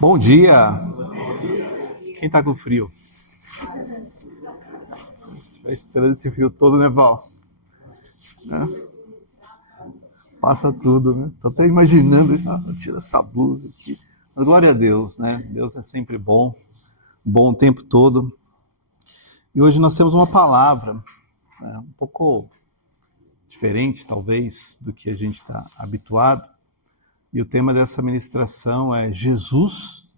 Bom dia! Quem tá com frio? Vai esperando esse frio todo, né, Val? Né? Passa tudo, né? Tô até imaginando, tira essa blusa aqui. Mas glória a Deus, né? Deus é sempre bom o tempo todo. E hoje nós temos uma palavra, né, um pouco diferente, talvez, do que a gente está habituado. E o tema dessa ministração é Jesus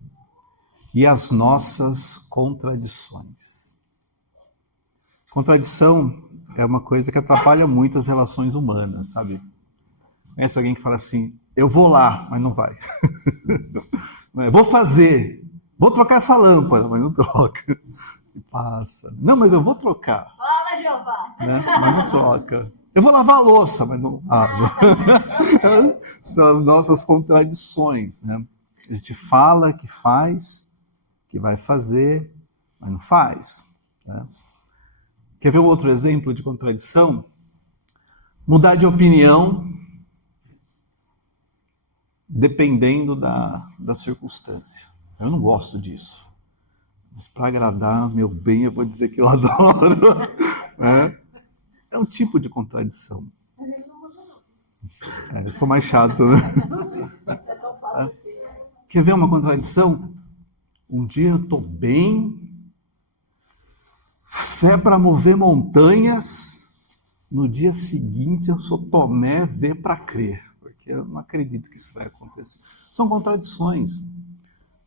e as nossas contradições. Contradição é uma coisa que atrapalha muito as relações humanas, sabe? Conhece alguém que fala assim, eu vou lá, mas não vai. Vou fazer, vou trocar essa lâmpada, mas não troca. E passa. Não, mas eu vou trocar. Fala, Jeová. Né? Mas não troca. Eu vou lavar a louça, mas não lava. São as nossas contradições, né? A gente fala que faz, que vai fazer, mas não faz. Né? Quer ver um outro exemplo de contradição? Mudar de opinião dependendo da circunstância. Eu não gosto disso. Mas para agradar meu bem, eu vou dizer que eu adoro. Né? É um tipo de contradição. Eu sou mais chato, né? Quer ver uma contradição? Um dia eu estou bem, fé para mover montanhas, no dia seguinte eu sou Tomé, vê para crer, porque eu não acredito que isso vai acontecer. São contradições.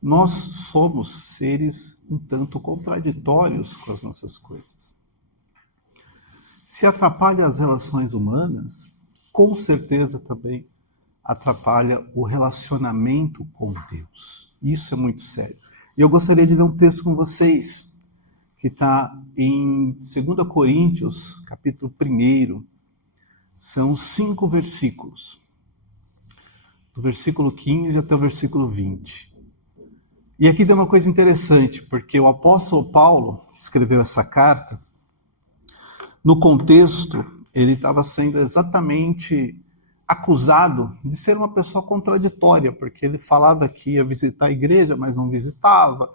Nós somos seres um tanto contraditórios com as nossas coisas. Se atrapalha as relações humanas, com certeza também atrapalha o relacionamento com Deus. Isso é muito sério. E eu gostaria de ler um texto com vocês, que está em 2 Coríntios, capítulo 1. São 5 versículos. Do versículo 15 até o versículo 20. E aqui tem uma coisa interessante, porque o apóstolo Paulo escreveu essa carta, no contexto, ele estava sendo exatamente acusado de ser uma pessoa contraditória, porque ele falava que ia visitar a igreja, mas não visitava,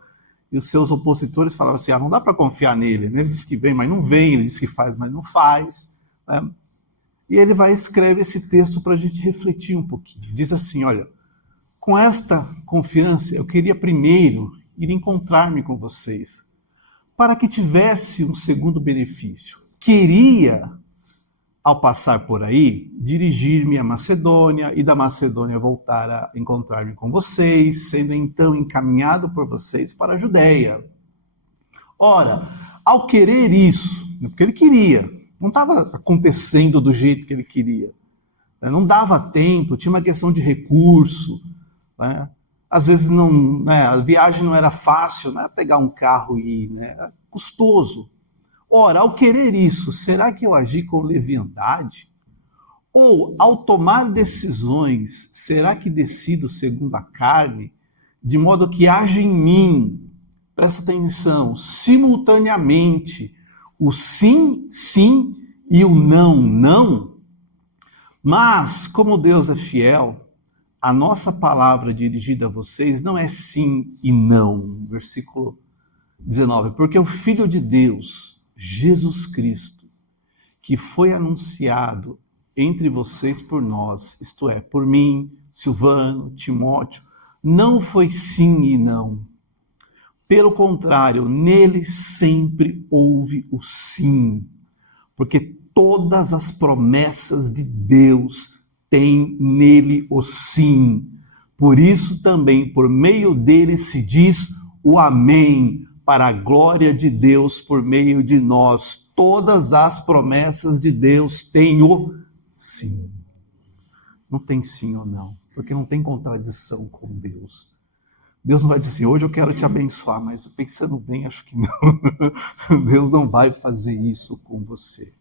e os seus opositores falavam assim, não dá para confiar nele, né? Ele diz que vem, mas não vem, ele diz que faz, mas não faz. Né? E ele vai escrever esse texto para a gente refletir um pouquinho. Diz assim, olha, com esta confiança, eu queria primeiro ir encontrar-me com vocês, para que tivesse um segundo benefício. Queria, ao passar por aí, dirigir-me à Macedônia e da Macedônia voltar a encontrar-me com vocês, sendo então encaminhado por vocês para a Judéia. Ora, ao querer isso, porque ele queria, não estava acontecendo do jeito que ele queria, não dava tempo, tinha uma questão de recurso, né? Às vezes não, né, a viagem não era fácil, não era pegar um carro e ir, né, era custoso. Ora, ao querer isso, será que eu agi com leviandade? Ou, ao tomar decisões, será que decido segundo a carne, de modo que haja em mim, presta atenção, simultaneamente, o sim, sim e o não, não? Mas, como Deus é fiel, a nossa palavra dirigida a vocês não é sim e não. Versículo 19. Porque o Filho de Deus, Jesus Cristo, que foi anunciado entre vocês por nós, isto é, por mim, Silvano, Timóteo, não foi sim e não. Pelo contrário, nele sempre houve o sim, porque todas as promessas de Deus têm nele o sim. Por isso também, por meio dele se diz o amém, para a glória de Deus por meio de nós. Todas as promessas de Deus têm o sim. Não tem sim ou não, porque não tem contradição com Deus. Deus não vai dizer assim, hoje eu quero te abençoar, mas pensando bem, acho que não. Deus não vai fazer isso com você.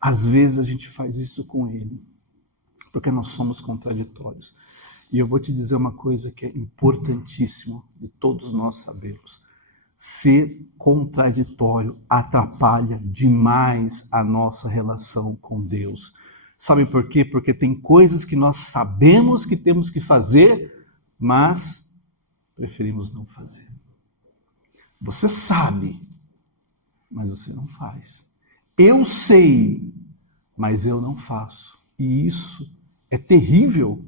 Às vezes a gente faz isso com Ele, porque nós somos contraditórios. E eu vou te dizer uma coisa que é importantíssima de todos nós sabermos. Ser contraditório atrapalha demais a nossa relação com Deus. Sabe por quê? Porque tem coisas que nós sabemos que temos que fazer, mas preferimos não fazer. Você sabe, mas você não faz. Eu sei, mas eu não faço. E isso é terrível,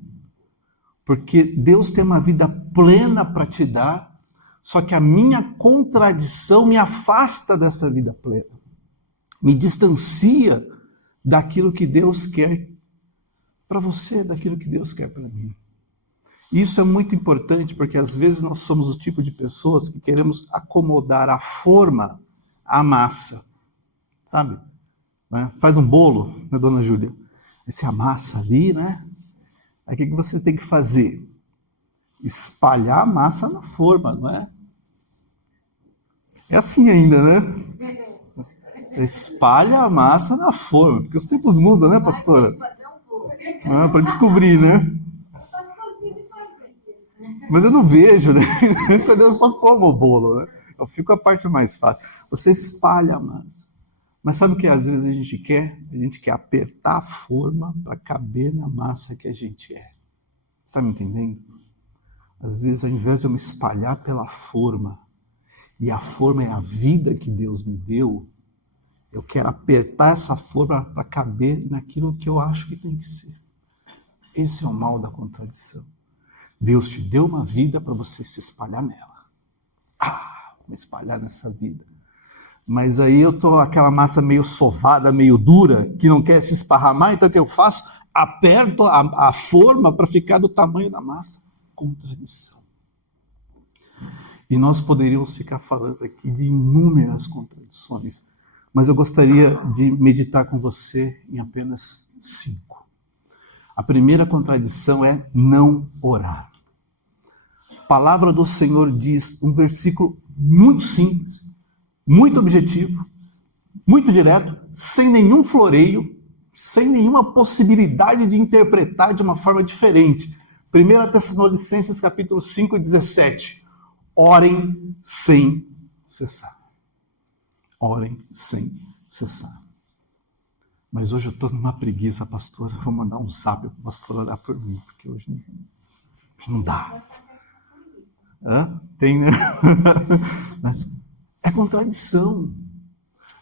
porque Deus tem uma vida plena para te dar, só que a minha contradição me afasta dessa vida plena, me distancia daquilo que Deus quer para você, daquilo que Deus quer para mim. Isso é muito importante, porque às vezes nós somos o tipo de pessoas que queremos acomodar a forma à massa, sabe? Né? Faz um bolo, né, dona Júlia? Aí você amassa ali, né? Aí o que você tem que fazer? Espalhar a massa na forma, não é? É assim ainda, né? Você espalha a massa na forma, porque os tempos mudam, né, pastora? Para descobrir, né? Mas eu não vejo, né? Quando eu só como o bolo, né? Eu fico a parte mais fácil. Você espalha a massa. Mas sabe o que às vezes a gente quer? A gente quer apertar a forma para caber na massa que a gente é. Está me entendendo? Às vezes, ao invés de eu me espalhar pela forma, e a forma é a vida que Deus me deu, eu quero apertar essa forma para caber naquilo que eu acho que tem que ser. Esse é o mal da contradição. Deus te deu uma vida para você se espalhar nela. Vou me espalhar nessa vida. Mas aí eu tô aquela massa meio sovada, meio dura, que não quer se esparramar, então o que eu faço? Aperto a forma para ficar do tamanho da massa. Contradição. E nós poderíamos ficar falando aqui de inúmeras contradições, mas eu gostaria de meditar com você em apenas 5. A primeira contradição é não orar. A palavra do Senhor diz um versículo muito simples, muito objetivo, muito direto, sem nenhum floreio, sem nenhuma possibilidade de interpretar de uma forma diferente. 1 Tessalonicenses capítulo 5, 17. Orem sem cessar. Orem sem cessar. Mas hoje eu estou numa preguiça, pastora. Vou mandar um zap para o pastor orar por mim, porque hoje não dá. Tem, né? É contradição.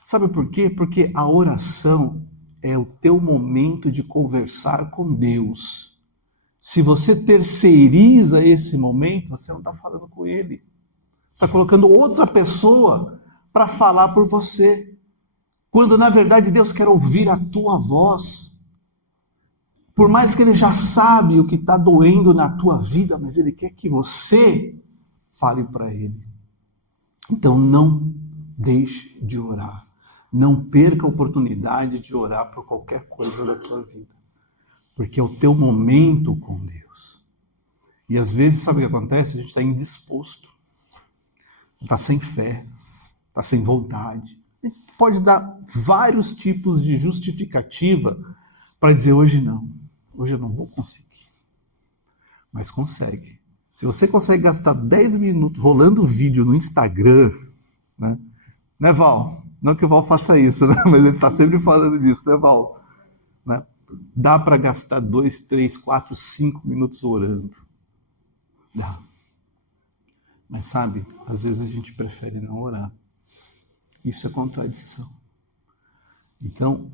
Sabe por quê? Porque a oração é o teu momento de conversar com Deus. Se você terceiriza esse momento, você não está falando com Ele. Está colocando outra pessoa para falar por você. Quando, na verdade, Deus quer ouvir a tua voz. Por mais que Ele já sabe o que está doendo na tua vida, mas Ele quer que você fale para Ele. Então, não deixe de orar. Não perca a oportunidade de orar por qualquer coisa da tua vida. Porque é o teu momento com Deus. E às vezes, sabe o que acontece? A gente está indisposto. Está sem fé. Está sem vontade. A gente pode dar vários tipos de justificativa para dizer hoje não. Hoje eu não vou conseguir. Mas consegue. Se você consegue gastar 10 minutos rolando vídeo no Instagram, né, Val? Não que o Val faça isso, né? Mas ele está sempre falando disso, né, Val? Né? Dá para gastar 2, 3, 4, 5 minutos orando. Dá. Mas sabe, às vezes a gente prefere não orar. Isso é contradição. Então,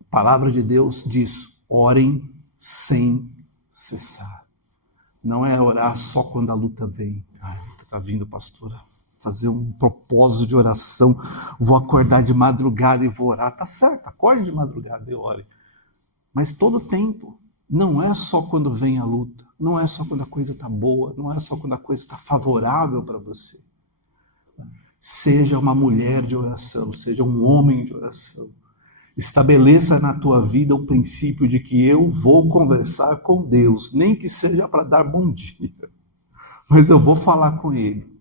a palavra de Deus diz, orem sem cessar. Não é orar só quando a luta vem. Está vindo, pastora, fazer um propósito de oração. Vou acordar de madrugada e vou orar. Tá certo, acorde de madrugada e ore. Mas todo tempo. Não é só quando vem a luta. Não é só quando a coisa está boa. Não é só quando a coisa está favorável para você. Seja uma mulher de oração. Seja um homem de oração. Estabeleça na tua vida o princípio de que eu vou conversar com Deus, nem que seja para dar bom dia, mas eu vou falar com Ele,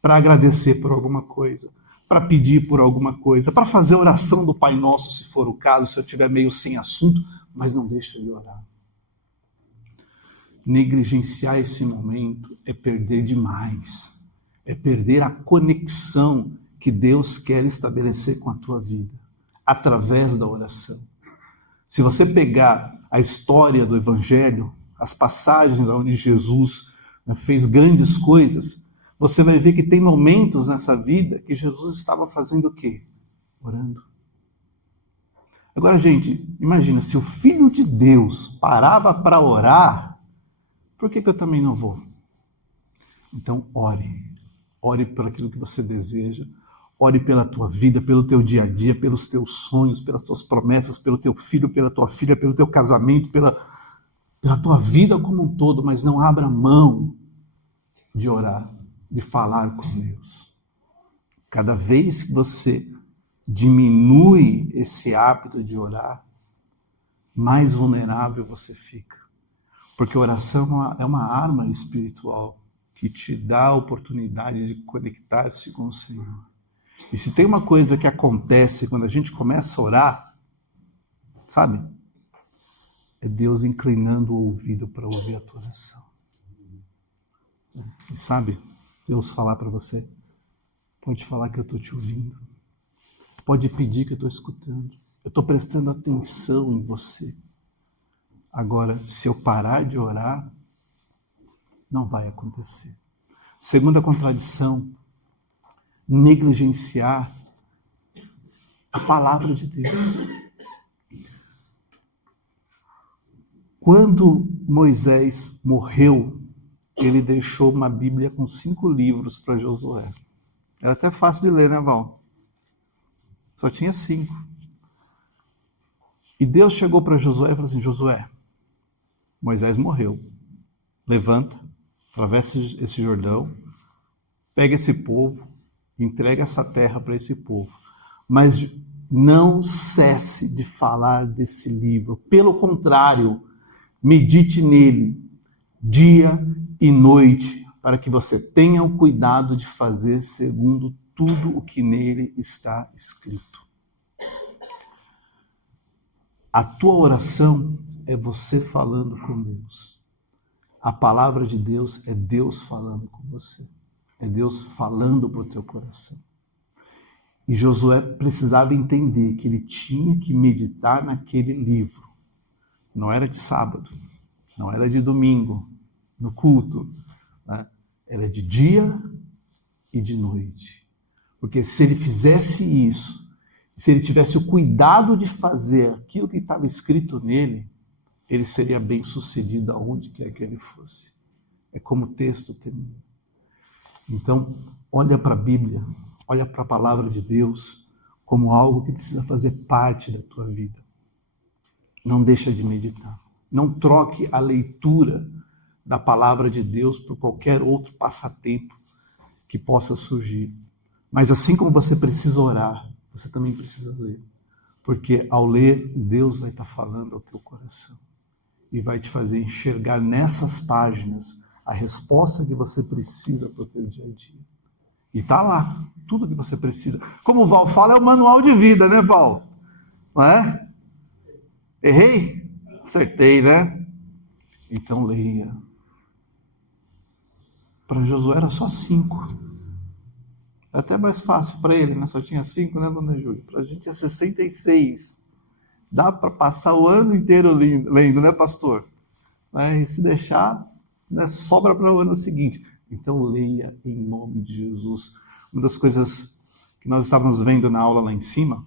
para agradecer por alguma coisa, para pedir por alguma coisa, para fazer oração do Pai Nosso, se for o caso, se eu estiver meio sem assunto, mas não deixa de orar. Negligenciar esse momento é perder demais, é perder a conexão que Deus quer estabelecer com a tua vida. Através da oração. Se você pegar a história do Evangelho, as passagens onde Jesus né, fez grandes coisas, você vai ver que tem momentos nessa vida que Jesus estava fazendo o quê? Orando. Agora, gente, imagina, se o Filho de Deus parava para orar, por que eu também não vou? Então, ore. Ore por aquilo que você deseja. Ore pela tua vida, pelo teu dia a dia, pelos teus sonhos, pelas tuas promessas, pelo teu filho, pela tua filha, pelo teu casamento, pela tua vida como um todo, mas não abra mão de orar, de falar com Deus. Cada vez que você diminui esse hábito de orar, mais vulnerável você fica. Porque a oração é uma arma espiritual que te dá a oportunidade de conectar-se com o Senhor. E se tem uma coisa que acontece quando a gente começa a orar, sabe? É Deus inclinando o ouvido para ouvir a tua oração. E sabe, Deus falar para você, pode falar que eu estou te ouvindo. Pode pedir que eu estou escutando. Eu estou prestando atenção em você. Agora, se eu parar de orar, não vai acontecer. Segunda contradição, negligenciar a palavra de Deus. Quando Moisés morreu, ele deixou uma Bíblia com 5 livros para Josué. Era até fácil de ler, né, Val? Só tinha 5. E Deus chegou para Josué e falou assim, Josué, Moisés morreu. Levanta, atravessa esse Jordão, pega esse povo, entrega essa terra para esse povo. Mas não cesse de falar desse livro. Pelo contrário, medite nele dia e noite, para que você tenha o cuidado de fazer segundo tudo o que nele está escrito. A tua oração é você falando com Deus. A palavra de Deus é Deus falando com você. É Deus falando para o teu coração. E Josué precisava entender que ele tinha que meditar naquele livro. Não era de sábado, não era de domingo, no culto, né? Era de dia e de noite. Porque se ele fizesse isso, se ele tivesse o cuidado de fazer aquilo que estava escrito nele, ele seria bem sucedido aonde quer que ele fosse. É como o texto termina. Então, olha para a Bíblia, olha para a palavra de Deus como algo que precisa fazer parte da tua vida. Não deixa de meditar. Não troque a leitura da palavra de Deus por qualquer outro passatempo que possa surgir. Mas assim como você precisa orar, você também precisa ler. Porque ao ler, Deus vai estar falando ao teu coração. E vai te fazer enxergar nessas páginas a resposta que você precisa para o teu dia a dia. E está lá, tudo que você precisa. Como o Val fala, é o manual de vida, né, Val? Não é? Errei? Acertei, né? Então leia. Para Josué era só 5. É até mais fácil para ele, né? Só tinha 5, né, dona Júlia? Para a gente é 66. Dá para passar o ano inteiro lendo, né, pastor? Mas se deixar, né, sobra para o ano seguinte. Então leia em nome de Jesus. Uma das coisas que nós estávamos vendo na aula lá em cima,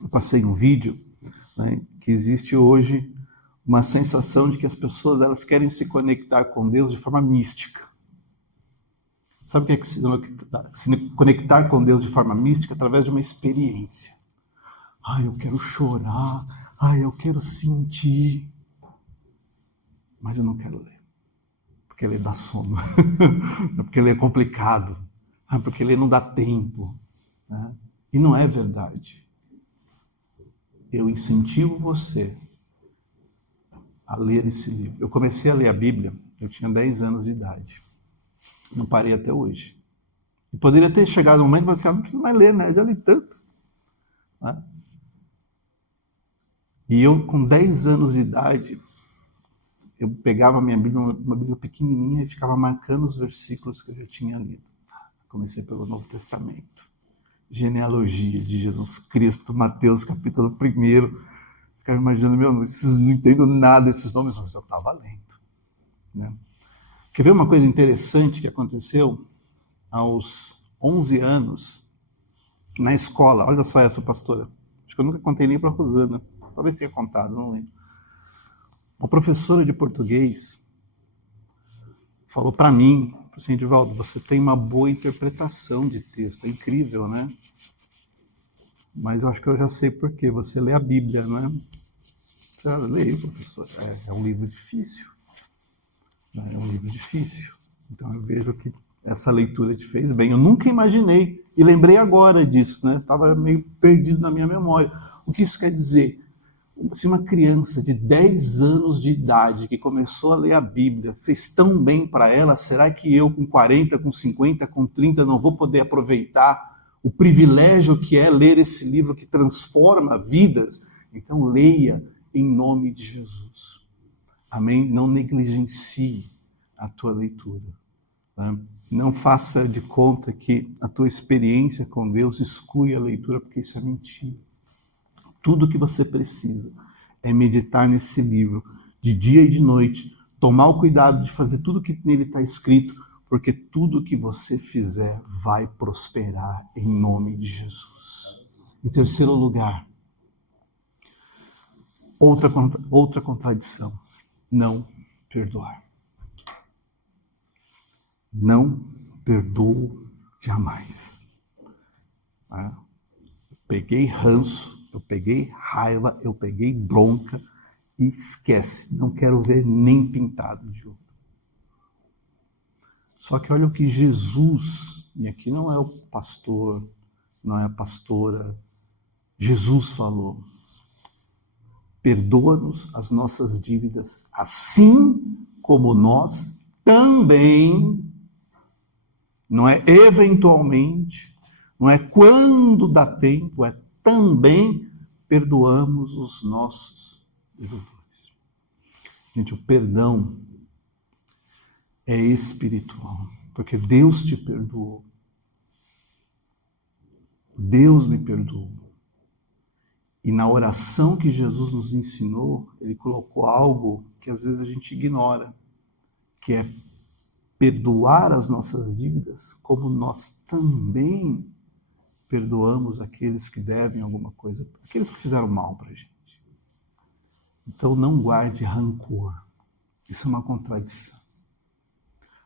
eu passei um vídeo, né, que existe hoje uma sensação de que as pessoas elas querem se conectar com Deus de forma mística. Sabe o que é se conectar com Deus de forma mística? Através de uma experiência. Eu quero chorar. Eu quero sentir. Mas eu não quero ler. Porque ler dá sono. Porque ler é complicado. Porque ler não dá tempo. Né? E não é verdade. Eu incentivo você a ler esse livro. Eu comecei a ler a Bíblia, eu tinha 10 anos de idade. Não parei até hoje. E poderia ter chegado um momento e falar assim, não preciso mais ler, né? Eu já li tanto. Né? E eu, com 10 anos de idade, eu pegava a minha Bíblia, uma Bíblia pequenininha, e ficava marcando os versículos que eu já tinha lido. Comecei pelo Novo Testamento. Genealogia de Jesus Cristo, Mateus, capítulo 1. Ficava imaginando, não entendo nada desses nomes, mas eu estava lendo. Né? Quer ver uma coisa interessante que aconteceu aos 11 anos na escola? Olha só essa, pastora. Acho que eu nunca contei nem para a Rosana. Talvez tenha contado, não lembro. Uma professora de português falou para mim, assim, Edivaldo, você tem uma boa interpretação de texto, é incrível, né? Mas eu acho que eu já sei por quê. Você lê a Bíblia, não é? Eu leio, professor. É um livro difícil. É um livro difícil. Então eu vejo que essa leitura te fez bem. Eu nunca imaginei, e lembrei agora disso, né? Estava meio perdido na minha memória. O que isso quer dizer? Se uma criança de 10 anos de idade que começou a ler a Bíblia fez tão bem para ela, será que eu com 40, com 50, com 30 não vou poder aproveitar o privilégio que é ler esse livro que transforma vidas? Então leia em nome de Jesus. Amém? Não negligencie a tua leitura. Tá? Não faça de conta que a tua experiência com Deus exclui a leitura, porque isso é mentira. Tudo que você precisa é meditar nesse livro de dia e de noite, tomar o cuidado de fazer tudo que nele está escrito, porque tudo que você fizer vai prosperar em nome de Jesus. Em terceiro lugar, outra contradição: não perdoar. Não perdoo jamais. Peguei ranço, eu peguei raiva, eu peguei bronca e esquece, não quero ver nem pintado de ouro. Só que olha o que Jesus, e aqui não é o pastor, não é a pastora, Jesus falou: perdoa-nos as nossas dívidas, assim como nós também, não é eventualmente, não é quando dá tempo, é também perdoamos os nossos devedores. Gente, o perdão é espiritual, porque Deus te perdoou. Deus me perdoou. E na oração que Jesus nos ensinou, ele colocou algo que às vezes a gente ignora, que é perdoar as nossas dívidas, como nós também perdoamos aqueles que devem alguma coisa, aqueles que fizeram mal para a gente. Então não guarde rancor. Isso é uma contradição.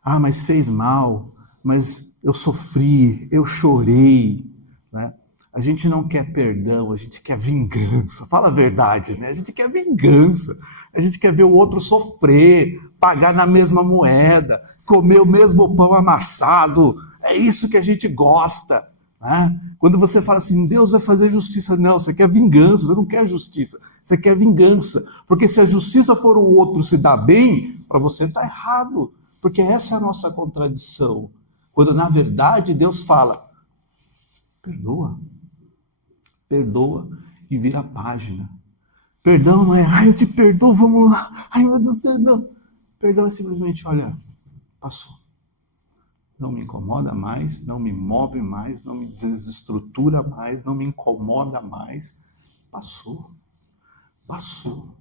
Ah, mas fez mal, mas eu sofri, eu chorei, né? A gente não quer perdão, a gente quer vingança. Fala a verdade, né? A gente quer vingança. A gente quer ver o outro sofrer, pagar na mesma moeda, comer o mesmo pão amassado. É isso que a gente gosta, né? Quando você fala assim, Deus vai fazer justiça, não, você quer vingança, você não quer justiça, você quer vingança. Porque se a justiça for o outro se dar bem, para você está errado. Porque essa é a nossa contradição. Quando na verdade Deus fala, perdoa. Perdoa e vira a página. Perdão não é, ai, eu te perdoo, vamos lá. Ai, meu Deus do céu, não. Perdão é simplesmente, olha, passou. Não me incomoda mais, não me move mais, não me desestrutura mais, não me incomoda mais. Passou. Passou.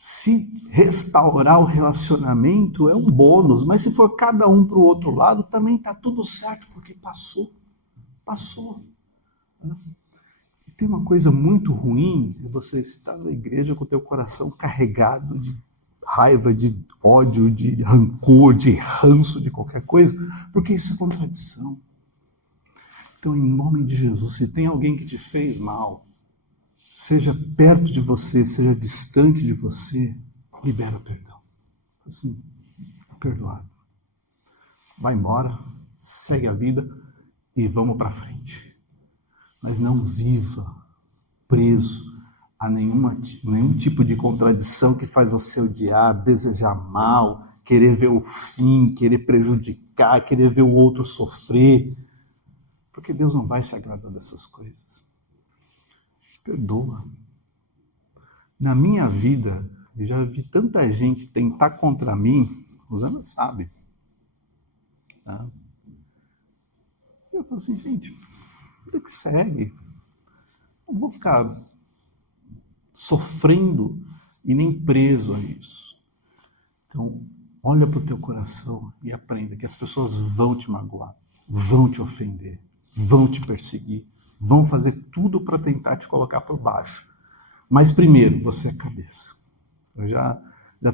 Se restaurar o relacionamento é um bônus, mas se for cada um para o outro lado, também está tudo certo, porque passou. Passou. E tem uma coisa muito ruim, é você estar na igreja com o teu coração carregado de raiva, de ódio, de rancor, de ranço, de qualquer coisa, porque isso é contradição. Então, em nome de Jesus, se tem alguém que te fez mal, seja perto de você, seja distante de você, libera perdão. Assim, perdoado. Vai embora, segue a vida e vamos para frente. Mas não viva preso a nenhum tipo de contradição que faz você odiar, desejar mal, querer ver o fim, querer prejudicar, querer ver o outro sofrer. Porque Deus não vai se agradar dessas coisas. Perdoa. Na minha vida, eu já vi tanta gente tentar contra mim, Rosana sabe. Tá? Eu falo assim, gente, vida que segue. Não vou ficar sofrendo e nem preso a isso. Então, Olha para o teu coração e aprenda que as pessoas vão te magoar, vão te ofender, vão te perseguir, vão fazer tudo para tentar te colocar por baixo. Mas primeiro, você é cabeça. Já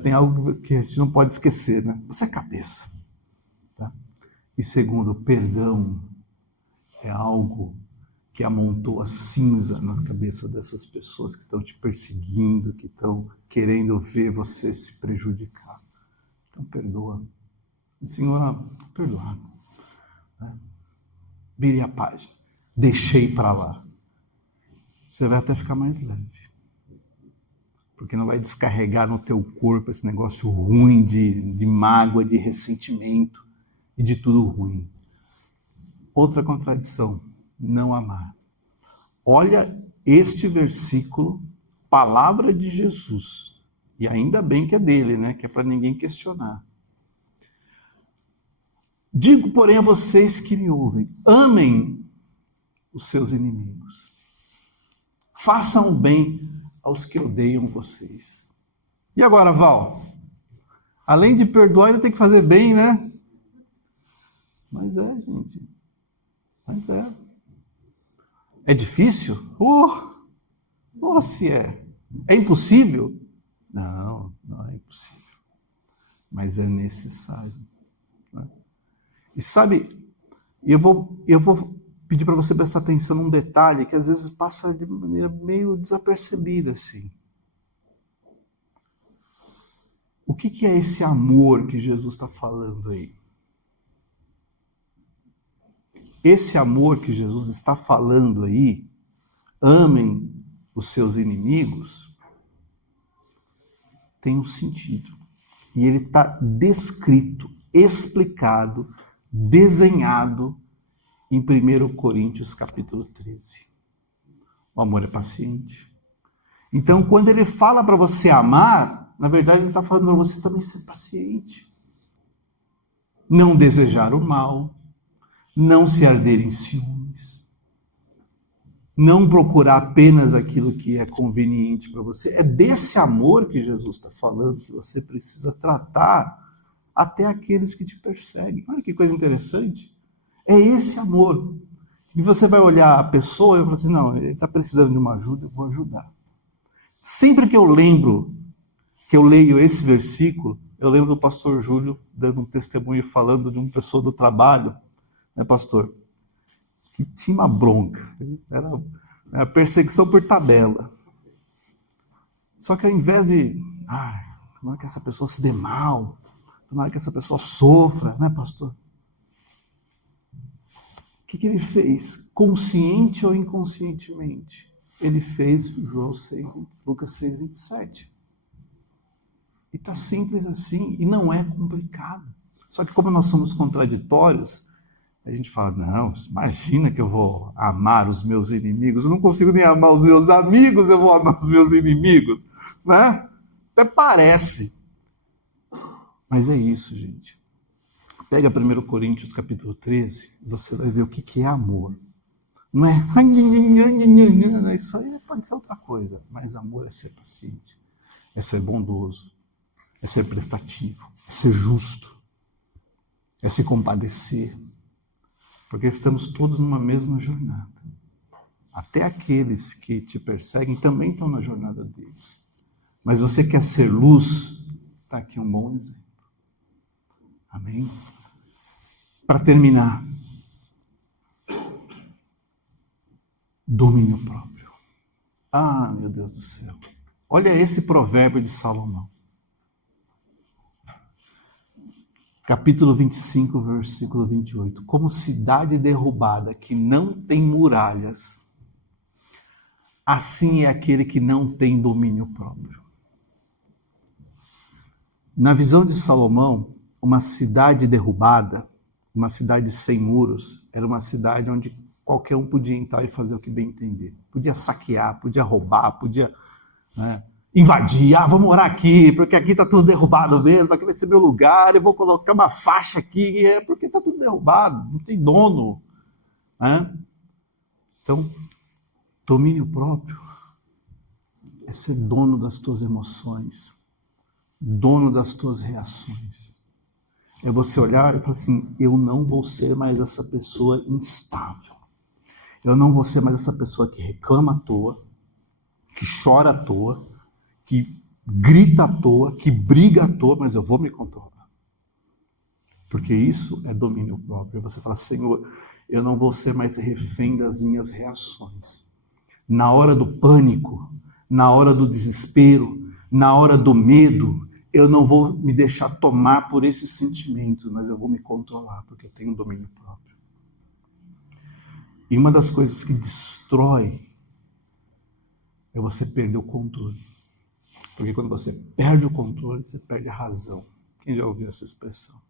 tem algo que a gente não pode esquecer, né? Você é cabeça. Tá? E segundo, perdão é algo que amontoa cinza na cabeça dessas pessoas que estão te perseguindo, que estão querendo ver você se prejudicar. Então perdoa. Senhora, perdoado. Né? Vire a página. Deixei para lá. Você vai até ficar mais leve. Porque não vai descarregar no teu corpo esse negócio ruim de mágoa, de ressentimento e de tudo ruim. Outra contradição, não amar. Olha este versículo, palavra de Jesus. E ainda bem que é dele, né? Que é para ninguém questionar. Digo, porém, a vocês que me ouvem, amem os seus inimigos. Façam o bem aos que odeiam vocês. E agora, Val? Além de perdoar, ainda tem que fazer bem, né? Mas é, gente. Mas é. É difícil? Se é. É impossível? Não, não é impossível. Mas é necessário. Né? E sabe, eu vou pedir para você prestar atenção num detalhe que às vezes passa de maneira meio desapercebida, assim. O que é esse amor que Jesus está falando aí? Esse amor que Jesus está falando aí, amem os seus inimigos, tem um sentido. E ele está descrito, explicado, desenhado em 1 Coríntios capítulo 13. O amor é paciente. Então, quando ele fala para você amar, na verdade ele está falando para você também ser paciente. Não desejar o mal, não se arder em ciúmes, não procurar apenas aquilo que é conveniente para você. É desse amor que Jesus está falando, que você precisa tratar até aqueles que te perseguem. Olha que coisa interessante. É esse amor. E você vai olhar a pessoa e vai falar assim, não, ele está precisando de uma ajuda, eu vou ajudar. Sempre que eu leio esse versículo, eu lembro do pastor Júlio dando um testemunho falando de uma pessoa do trabalho, né, pastor? Que tinha uma bronca. Era a perseguição por tabela. Só que ao invés de, tomara que essa pessoa se dê mal, tomara que essa pessoa sofra, né, pastor? O que ele fez? Consciente ou inconscientemente? Ele fez Lucas 6, 27. E está simples assim, e não é complicado. Só que como nós somos contraditórios, a gente fala, não, imagina que eu vou amar os meus inimigos, eu não consigo nem amar os meus amigos, eu vou amar os meus inimigos, né? Até parece. Mas é isso, gente. Pega 1 Coríntios capítulo 13, você vai ver o que é amor. Não é, isso aí pode ser outra coisa, mas amor é ser paciente, é ser bondoso, é ser prestativo, é ser justo, é se compadecer, porque estamos todos numa mesma jornada. Até aqueles que te perseguem também estão na jornada deles. Mas você quer ser luz? Está aqui um bom exemplo. Amém? Para terminar, domínio próprio. Meu Deus do céu. Olha esse provérbio de Salomão. Capítulo 25, versículo 28. Como cidade derrubada que não tem muralhas, assim é aquele que não tem domínio próprio. Na visão de Salomão, uma cidade derrubada, uma cidade sem muros, era uma cidade onde qualquer um podia entrar e fazer o que bem entender. Podia saquear, podia roubar, podia invadir. Vou morar aqui, porque aqui está tudo derrubado mesmo, aqui vai ser meu lugar, eu vou colocar uma faixa aqui, porque está tudo derrubado, não tem dono. Né? Então, domínio próprio é ser dono das tuas emoções, dono das tuas reações. É você olhar e falar assim, eu não vou ser mais essa pessoa instável. Eu não vou ser mais essa pessoa que reclama à toa, que chora à toa, que grita à toa, que briga à toa, mas eu vou me controlar. Porque isso é domínio próprio. Você fala, Senhor, eu não vou ser mais refém das minhas reações. Na hora do pânico, na hora do desespero, na hora do medo, eu não vou me deixar tomar por esses sentimentos, mas eu vou me controlar, porque eu tenho domínio próprio. E uma das coisas que destrói é você perder o controle. Porque quando você perde o controle, você perde a razão. Quem já ouviu essa expressão?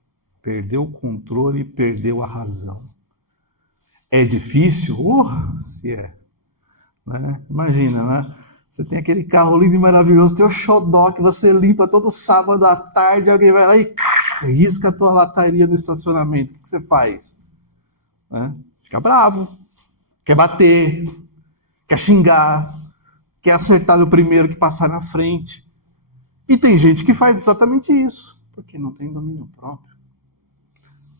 Perdeu o controle e perdeu a razão. É difícil? Se é. Né? Imagina, né? Você tem aquele carro lindo e maravilhoso, teu xodó que você limpa todo sábado à tarde, alguém vai lá e risca a tua lataria no estacionamento. O que você faz? Né? Fica bravo, quer bater, quer xingar, quer acertar no primeiro que passar na frente. E tem gente que faz exatamente isso, porque não tem domínio próprio.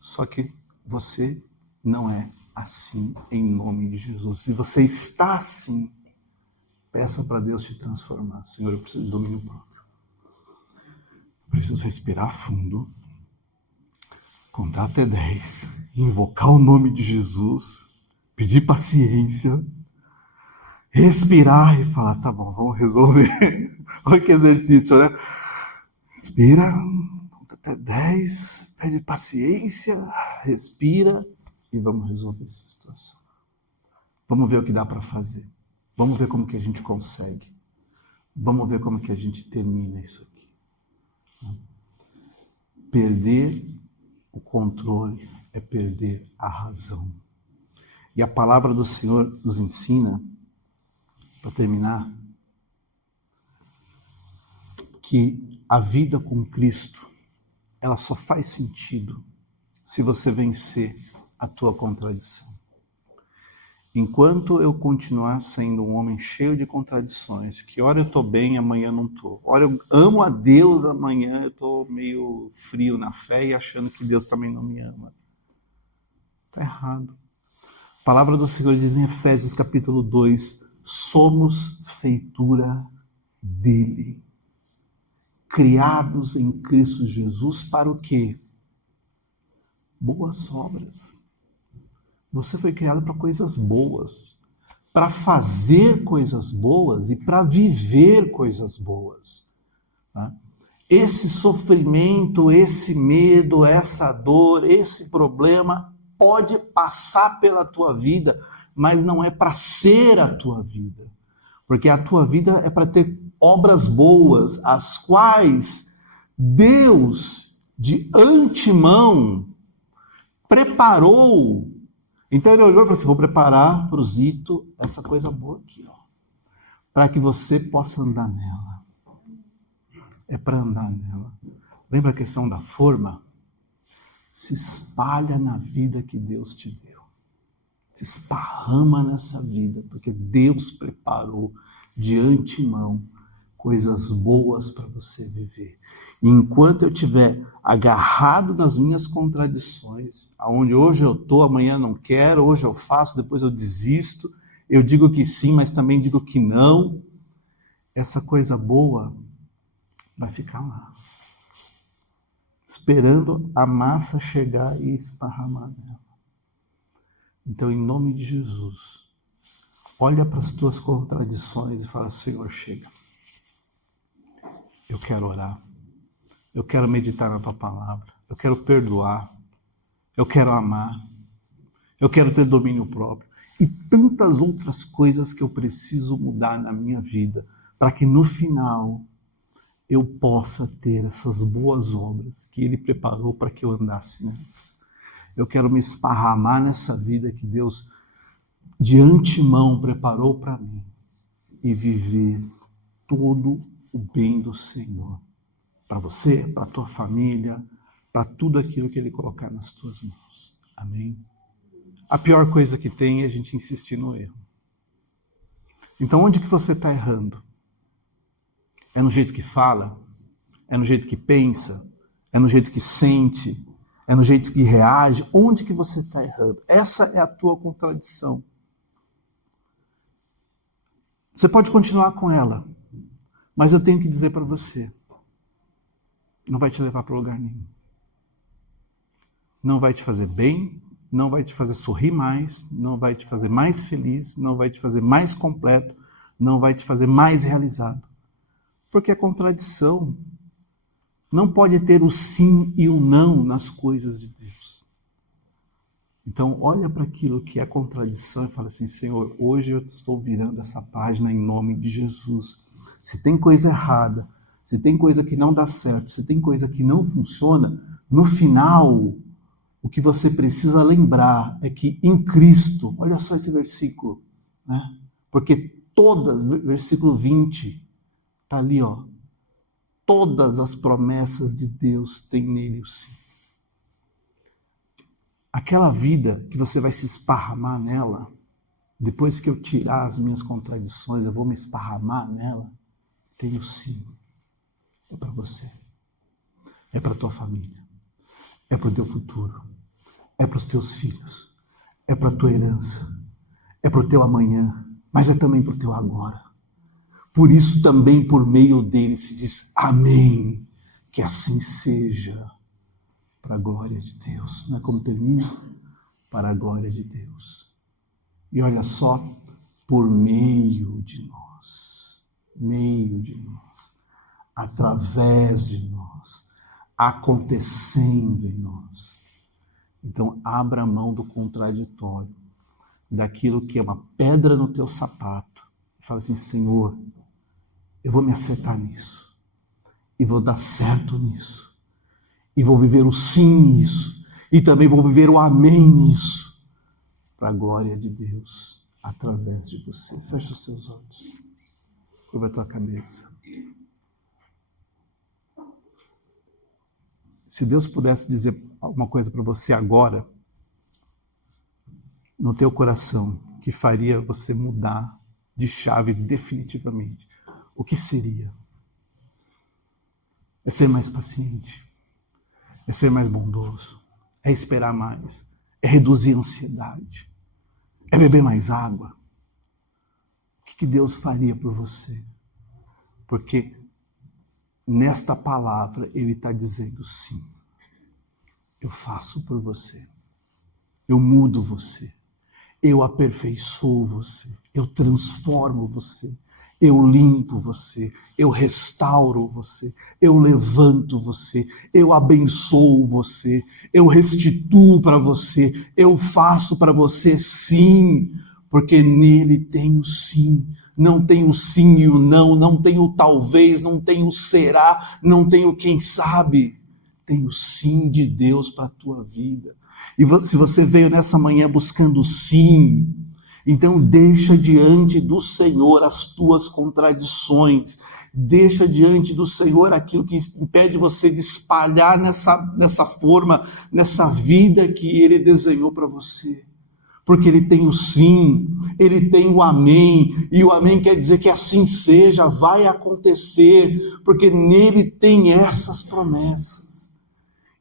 Só que você não é assim em nome de Jesus. Se você está assim, peça para Deus te transformar. Senhor, eu preciso de domínio próprio. Eu preciso respirar fundo, contar até 10, invocar o nome de Jesus, pedir paciência, respirar e falar, tá bom, vamos resolver. Olha que exercício, né? Respira, conta até 10, pede paciência, respira e vamos resolver essa situação. Vamos ver o que dá para fazer. Vamos ver como que a gente consegue. Vamos ver como que a gente termina isso aqui. Perder o controle é perder a razão. E a palavra do Senhor nos ensina, para terminar, que a vida com Cristo, ela só faz sentido se você vencer a tua contradição. Enquanto eu continuar sendo um homem cheio de contradições, que ora eu estou bem, amanhã não estou. Ora eu amo a Deus, amanhã eu estou meio frio na fé e achando que Deus também não me ama. Está errado. A palavra do Senhor diz em Efésios capítulo 2, somos feitura dele. Criados em Cristo Jesus para o quê? Boas obras. Você foi criado para coisas boas, para fazer coisas boas e para viver coisas boas. Tá? Esse sofrimento, esse medo, essa dor, esse problema pode passar pela tua vida, mas não é para ser a tua vida. Porque a tua vida é para ter obras boas, as quais Deus, de antemão, preparou. Então ele olhou e falou assim, vou preparar para o Zito essa coisa boa aqui, ó, para que você possa andar nela. É para andar nela. Lembra a questão da forma? Se espalha na vida que Deus te deu. Se esparrama nessa vida, porque Deus preparou de antemão coisas boas para você viver. E enquanto eu estiver agarrado nas minhas contradições, aonde hoje eu estou, amanhã não quero, hoje eu faço, depois eu desisto, eu digo que sim, mas também digo que não, essa coisa boa vai ficar lá, esperando a massa chegar e esparramar nela. Então, em nome de Jesus, olha para as tuas contradições e fala, Senhor, chega. Eu quero orar, eu quero meditar na tua palavra, eu quero perdoar, eu quero amar, eu quero ter domínio próprio e tantas outras coisas que eu preciso mudar na minha vida para que no final eu possa ter essas boas obras que Ele preparou para que eu andasse nelas. Eu quero me esparramar nessa vida que Deus de antemão preparou para mim e viver todo o bem do Senhor. Para você, para a tua família, para tudo aquilo que Ele colocar nas tuas mãos. Amém? A pior coisa que tem é a gente insistir no erro. Então onde que você está errando? É no jeito que fala? É no jeito que pensa? É no jeito que sente? É no jeito que reage? Onde que você está errando? Essa é a tua contradição. Você pode continuar com ela, mas eu tenho que dizer para você, não vai te levar para lugar nenhum. Não vai te fazer bem, não vai te fazer sorrir mais, não vai te fazer mais feliz, não vai te fazer mais completo, não vai te fazer mais realizado. Porque a contradição não pode ter o sim e o não nas coisas de Deus. Então, olha para aquilo que é contradição e fala assim, Senhor, hoje eu estou virando essa página em nome de Jesus. Se tem coisa errada, se tem coisa que não dá certo, se tem coisa que não funciona, no final, o que você precisa lembrar é que em Cristo, olha só esse versículo, né? Porque versículo 20, está ali, ó. Todas as promessas de Deus têm nele o sim. Aquela vida que você vai se esparramar nela, depois que eu tirar as minhas contradições, eu vou me esparramar nela, tem o sim. É para você. É para a tua família. É para o teu futuro. É para os teus filhos. É para a tua herança. É para o teu amanhã. Mas é também para o teu agora. Por isso também por meio dele se diz amém. Que assim seja. Para a glória de Deus. Não é como termina? Para a glória de Deus. E olha só, por meio de nós. Meio de nós. Através de nós. Acontecendo em nós. Então, abra a mão do contraditório. Daquilo que é uma pedra no teu sapato. E fala assim, Senhor, eu vou me acertar nisso. E vou dar certo nisso. E vou viver o sim nisso. E também vou viver o amém nisso. Para a glória de Deus, através de você. Fecha os teus olhos. Curva a tua cabeça. Se Deus pudesse dizer alguma coisa para você agora, no teu coração, que faria você mudar de chave definitivamente, o que seria? É ser mais paciente. É ser mais bondoso, é esperar mais, é reduzir a ansiedade, é beber mais água. O que Deus faria por você? Porque nesta palavra Ele está dizendo sim, eu faço por você, eu mudo você, eu aperfeiçoo você, eu transformo você, eu limpo você, eu restauro você, eu levanto você, eu abençoo você, eu restituo para você, eu faço para você sim, porque nele tem o sim. Não tem o sim e o não, não tem o talvez, não tem o será, não tem o quem sabe. Tem o sim de Deus para a tua vida. E se você veio nessa manhã buscando sim, então deixa diante do Senhor as tuas contradições, deixa diante do Senhor aquilo que impede você de espalhar nessa forma, nessa vida que Ele desenhou para você. Porque Ele tem o sim, Ele tem o amém, e o amém quer dizer que assim seja, vai acontecer, porque nele tem essas promessas.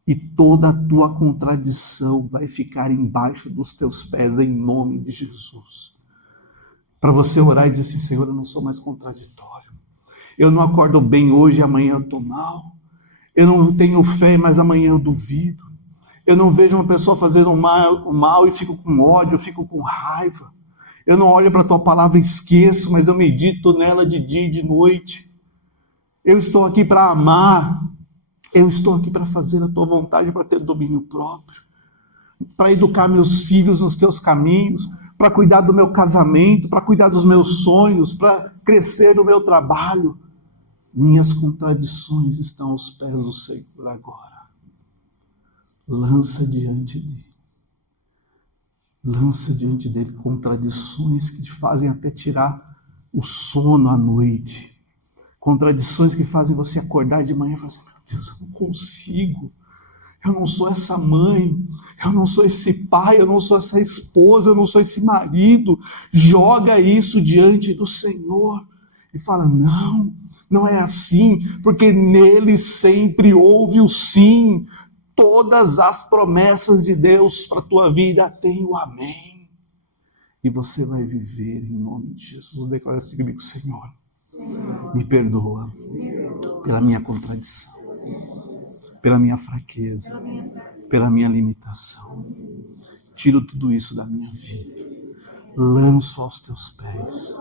E toda a tua contradição vai ficar embaixo dos teus pés em nome de Jesus. Para você orar e dizer assim, Senhor, eu não sou mais contraditório. Eu não acordo bem hoje e amanhã eu estou mal. Eu não tenho fé, mas amanhã eu duvido. Eu não vejo uma pessoa fazendo o mal e fico com ódio, eu fico com raiva. Eu não olho para a tua palavra e esqueço, mas eu medito nela de dia e de noite. Eu estou aqui para amar. Eu estou aqui para fazer a tua vontade, para ter domínio próprio, para educar meus filhos nos teus caminhos, para cuidar do meu casamento, para cuidar dos meus sonhos, para crescer no meu trabalho. Minhas contradições estão aos pés do Senhor agora. Lança diante dele. Lança diante dele contradições que te fazem até tirar o sono à noite. Contradições que fazem você acordar de manhã e falar assim, Deus, eu não consigo, eu não sou essa mãe, eu não sou esse pai, eu não sou essa esposa, eu não sou esse marido. Joga isso diante do Senhor e fala, não, Não é assim, porque nele sempre houve o sim. Todas as promessas de Deus para a tua vida têm o amém. E você vai viver em nome de Jesus. Declara assim comigo: Senhor, me perdoa pela minha contradição, pela minha fraqueza, pela minha limitação. Tiro tudo isso da minha vida, lanço aos teus pés,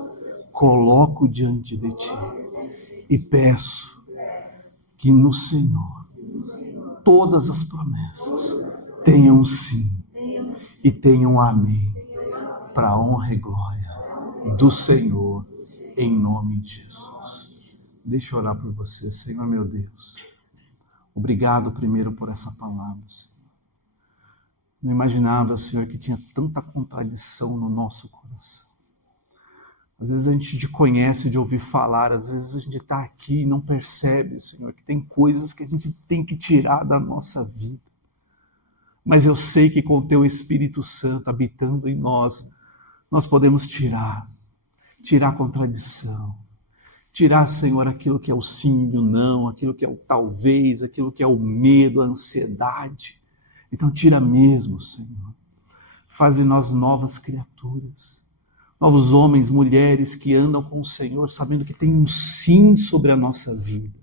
coloco diante de ti e peço que no Senhor todas as promessas tenham sim e tenham amém, para a honra e glória do Senhor, em nome de Jesus. Deixa eu orar por você. Senhor meu Deus, obrigado primeiro por essa palavra, Senhor. Não imaginava, Senhor, que tinha tanta contradição no nosso coração. Às vezes a gente te conhece de ouvir falar, às vezes a gente está aqui e não percebe, Senhor, que tem coisas que a gente tem que tirar da nossa vida. Mas eu sei que com o Teu Espírito Santo habitando em nós, nós podemos tirar a contradição, tirar, Senhor, aquilo que é o sim e o não, aquilo que é o talvez, aquilo que é o medo, a ansiedade. Então tira mesmo, Senhor. Faz de nós novas criaturas, novos homens, mulheres que andam com o Senhor, sabendo que tem um sim sobre a nossa vida.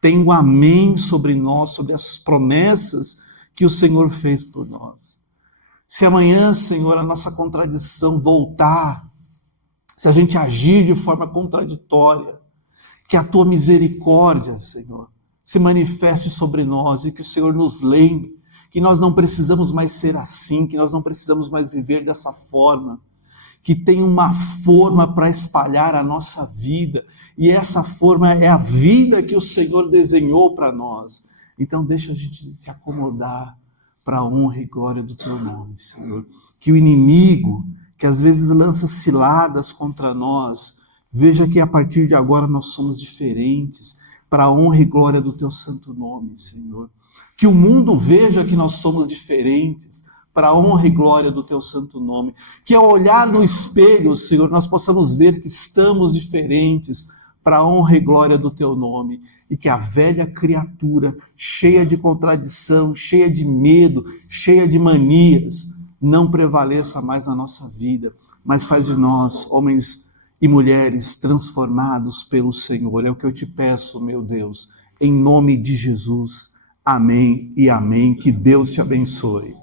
Tem um amém sobre nós, sobre as promessas que o Senhor fez por nós. Se amanhã, Senhor, a nossa contradição voltar, se a gente agir de forma contraditória, que a Tua misericórdia, Senhor, se manifeste sobre nós e que o Senhor nos lembre que nós não precisamos mais ser assim, que nós não precisamos mais viver dessa forma, que tem uma forma para espalhar a nossa vida, e essa forma é a vida que o Senhor desenhou para nós. Então deixa a gente se acomodar para a honra e glória do Teu nome, Senhor. Que o inimigo, que às vezes lança ciladas contra nós, veja que a partir de agora nós somos diferentes, para a honra e glória do Teu santo nome, Senhor. Que o mundo veja que nós somos diferentes, para a honra e glória do Teu santo nome. Que ao olhar no espelho, Senhor, nós possamos ver que estamos diferentes, para a honra e glória do Teu nome. E que a velha criatura, cheia de contradição, cheia de medo, cheia de manias, não prevaleça mais na nossa vida, mas faz de nós homens e mulheres transformados pelo Senhor. É o que eu te peço, meu Deus, em nome de Jesus. Amém e amém. Que Deus te abençoe.